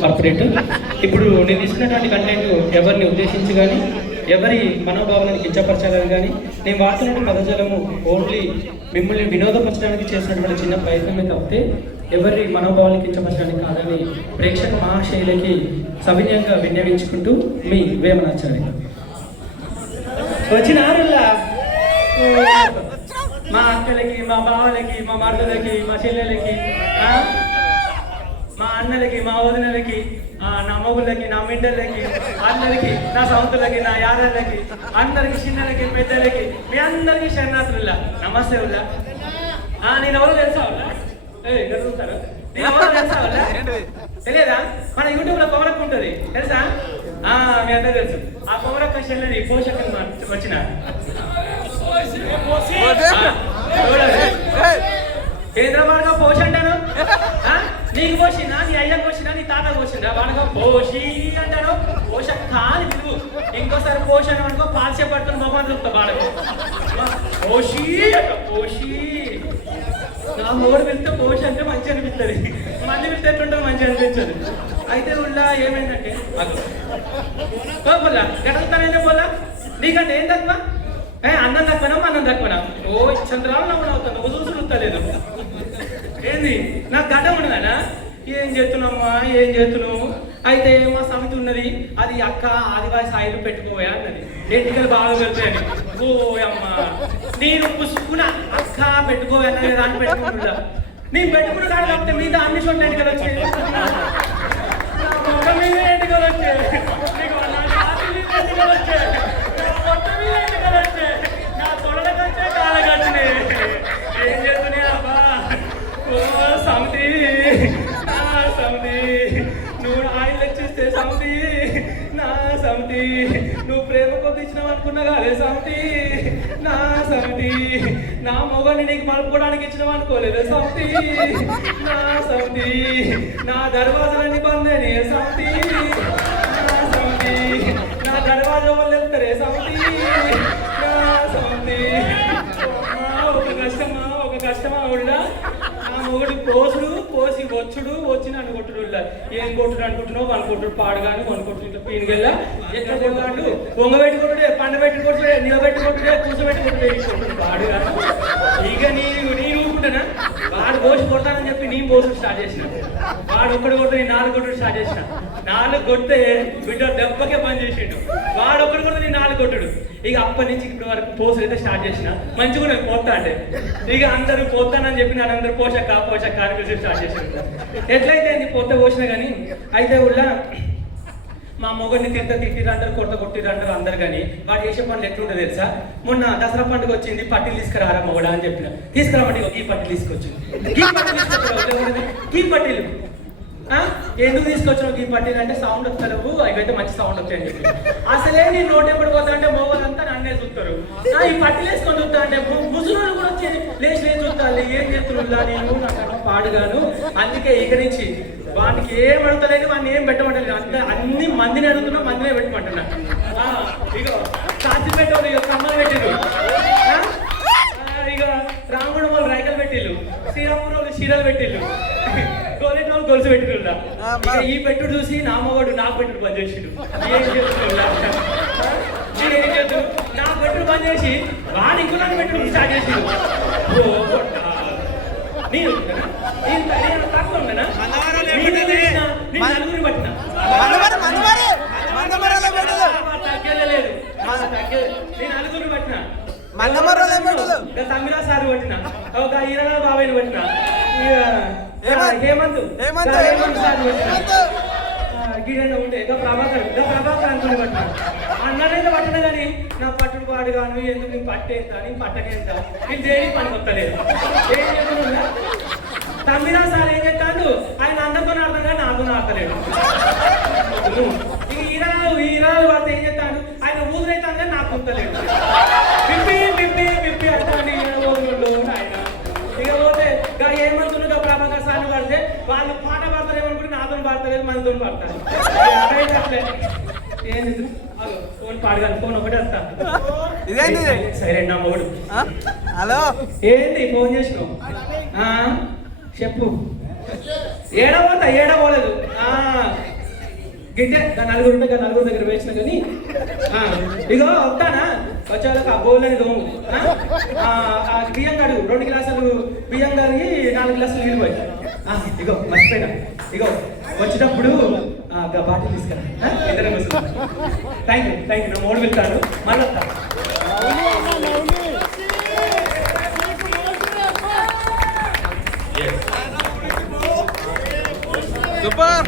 Corporate. ఇప్పుడు నేను ఇస్తున్నటువంటి కంటెంట్ ఎవరిని ఉద్దేశించి కానీ ఎవరి మనోభావాలను కించపరచాలని కానీ నేను వాడుతున్న పదజాలము ఓన్లీ మిమ్మల్ని వినోదపరచడానికి చేసినటువంటి చిన్న ప్రయత్నమే తప్పితే ఎవరి మనోభావాలను కించపరచడానికి కాదని ప్రేక్షక మహాశైలికి సవినయంగా విన్నవించుకుంటూ మీ వేమనాచార్య. వచ్చినారులా మా అక్కలకి, మా బావలకి, మా మరుదులకి, మా చెల్లెలకి, మా అన్నలకి, మా వదినలకి, నా మొగుళ్ళకి, నా మిండలకి, అందరికి, నా సౌతులకి, నా యాదలకి, అందరికి, చిన్నలకి, పెద్దలకి, మీ అందరికి శరణార్థుల్లా నమస్తే ఉల్లా. నేను ఎవరు తెలుసా ఉల్లా? గడుగుతారు. నేను ఎవరు తెలుసా ఉల్లా? తెలియదా? మన యూట్యూబ్ లో కొమరక్క ఉంటుంది తెలుసా? మీ అందరూ తెలుసు. ఆ కొమరక్క చెల్లెని పోషకులు వచ్చిన కేంద్రమార్గా పోషి అంటాను. నీకు పోసినా, నీ అయ్యకు పోసినా, నీ తాత పోసినా వాడుగా పోషి అంటాను. పోషక్క అని పిలువు. ఇంకోసారి పోషణ అనుకో పాల్సే పట్టుకుని మొహం చూపుతా వాడకు. పోషి పోషి నా మూడు పిలిస్తే పోషి అంటే మంచి అనిపిస్తుంది. మంది పిలిస్తే ఎట్లుంటే మంచి అనిపించదు. అయితే ఉల్లా ఏమైందంటే పోలా గడుగుతానైతే పోలా నీకంటే ఏం తక్కువ? అన్నం తక్కువనా అన్నం తక్కువనా? చంద్రాలు నవ్వులు అవుతాను. ఒక చూసి చూస్తలేదు ఏంది నాకు గడ్డ ఉండదనా? ఏం చేస్తున్నామ్మా ఏం చేస్తున్నావు? అయితే మా సమితి ఉన్నది, అది అక్క ఆదివాసి ఆయిలు పెట్టుకోయా అన్నది. ఎంటికలు బాగా పెడతాయని. ఓ అమ్మా నేను పుసుకున్న అక్క పెట్టుకోయా అన్నది. దాన్ని పెట్టుకుంటున్నా నేను పెట్టుకున్న కాదు కాబట్టి మీద అన్ని చోట్ల ఎంటికలు వచ్చాయి. మొక్క మీద ఎంటికలు వచ్చాయి, ఎంటికలు వచ్చాయి, మొత్తం మీద ఎంటికలు వచ్చాయి, నా తొడలకు వచ్చే కాళ్ళకి వచ్చినాయి. ఏం చేస్తున్నాయి అబ్బా? సమితి సమితి నువ్వు ఆయిల్ వచ్చేస్తే సమితి నా సమితి నువ్వు ప్రేమ కొద్ది ఇచ్చినావు అనుకున్నా కాదే సమితి నా సమితి నా మొగని నీకు మలుపుకోవడానికి ఇచ్చినావు అనుకోలేదు సమితి నా సమితి నా దర్వాజాలన్నీ బందేనే సమితి నా సమితి నా దర్వాజా వాళ్ళు వెళ్తారే సమితి నా సమితి. ఒక కష్టమా కూడా ఆ మొగుడు పోసుడు పోసి వచ్చుడు వచ్చి నన్ను కొట్టుడు. ఏం కొట్టుడు అనుకుంటున్నావు? వన్ కొట్టుడు పాడుగాను, వన్ కొట్టుడు ఇట్లా పీనుకెళ్ళా ఎట్లా కొట్టాడు? పొంగబెట్టి కొట్టుడే, పండబెట్టి కొట్టుడే, నిలబెట్టి కొట్టుడే, కూర్చోబెట్టి కొట్టుడు పాడుగాను. ఇక నేను ఊరుకుంటానా? వాడు పోసి కొడతానని చెప్పి నేను పోసుడు స్టార్ట్ చేసిన. వాడు ఒక్కడు కొట్టు, నేను 4 కొట్టుడు స్టార్ట్ చేసిన. 4 కొడితే బిడ్డ దెబ్బకే పని చేసిండు. వాడు ఒక్కడు కొడితే నేను 4 కొట్టుడు. ఇక అప్పటి నుంచి ఇప్పటి వరకు పోసులు అయితే స్టార్ట్ చేసిన. మంచిగా నేను పోతా అంటే ఇక అందరూ పోతానని చెప్పి నన్ను అందరూ పోషక అని పిలిచి స్టార్ట్ చేసిన. ఎట్లయితే పోతే పోసిన కానీ అయితే కూడా మా మొగడిని తిట్టిరంటారు, కొట్టిరంటారు అందరు. కానీ వాడు చేసే పనులు ఎట్లుంటుంది తెలుసా? మొన్న దసరా పండుగ వచ్చింది, పట్టీలు తీసుకురారా మొగడా అని చెప్పిన. తీసుకురామంటే ఈ పట్టీలు తీసుకొచ్చింది. ఈ పట్టీలు ఎందుకు తీసుకొచ్చినావు ఈ పట్టీలు అంటే సౌండ్ వస్తలేవు, అవైతే మంచి సౌండ్ వస్తాయని చెప్పి. అసలే నేను నోట్ ఎప్పుడు పోతా అంటే మొగలంతా నన్నే చూస్తారు. ఈ పట్టీలు వేసుకొని చూస్తా అంటే ముసలి కూడా వచ్చేది లేచి లేచి చూస్తాను. ఏం చేస్తున్నా నేను నాకు పాడుగాను. అందుకే ఇక నుంచి వాటికి ఏం అడుగుతలేదు, వాడిని ఏం పెట్టమంటలేదు. అన్ని మందిని అడుగుతున్నా, మందినే పెట్టమంటున్నా. ఇక కాచి పెట్టారు, ఇక కమ్మలు పెట్టిరు, ఇక రాముడు వాళ్ళు రైకలు పెట్టిళ్ళు, శ్రీరాముడు వాళ్ళు చీరలు పెట్టిళ్ళు, గోలెట్ వాళ్ళు గొలుసు పెట్టిరులా. ఈ పెట్టుడు చూసి నా మగవాడు నాకు పెట్టుడు పని చేసిండు. ఏం చేస్తున్నా ఏం చేస్తున్నా నా పెట్టుడు పని చేసి వాడు ఇంకో నాకు పెట్టుడు స్టార్ట్ చేసిండు. నేను తక్కువ ఉండనా? నలుగురిని పట్టిన తగ్గలేదు. నేను నలుగురిని పట్టిన. తమ్మిరా సార్ పట్టిన, ఒక ఈరణ బాబాయ్ని పట్టిన, హేమంత్ సార్ పట్టిన, గిడన ఉండే ప్రభాకర్ అనుకుని పట్టిన. అన్ననైతే పట్టిన కానీ నా పట్టుడు పాడు కాను. ఎందుకు నేను పట్టేంత నీ పట్టకేంత నేను దేని పని కొత్తలేదు. ఏం చెప్తున్నా? తమ్మిరా సార్ ఏం చెప్తాడు? ఆయన అందరితో అర్థం కానీ నాతో ఆడతలేడు. ఈరాలు పడితే ఏం చెప్తాడు? ఆయన ఊరైతే కానీ నాకు కొత్తలేడు. విప్పి విప్పి విప్పి అంటాడు ఊరులో ఆయన. ఇక పోతే ఏమంటుండో ప్రభాకర్ సార్ని పడితే వాళ్ళు పాట పాడతారేమనుకుంటే నాతో పాడతలేదు, మనతో పాడతారు. ఏంది ఫోన్ పాడగాలి, ఫోన్ ఒకటే వస్తా. సైలెంట్ నా మొగుడు. హలో ఏంది ఫోన్ చేసినావు? చెప్పు. ఏడవలేదు గిట్టే నలుగురు ఉంటే నలుగురు దగ్గర వేసిన కానీ ఇగో వస్తానా వచ్చేవాళ్ళకి ఆ బౌలని దోము బియ్యం కడుగు 2 గ్లాసులు బియ్యం కడిగి 4 గ్లాసులు నీళ్ళు పోయి ఇగో మర్చిపోయినా ఇగో వచ్చేటప్పుడు బాటిల్ తీసుకురా ఇద్దరం థ్యాంక్ యూ నా మూడు వెళ్తాను మళ్ళీ సూపర్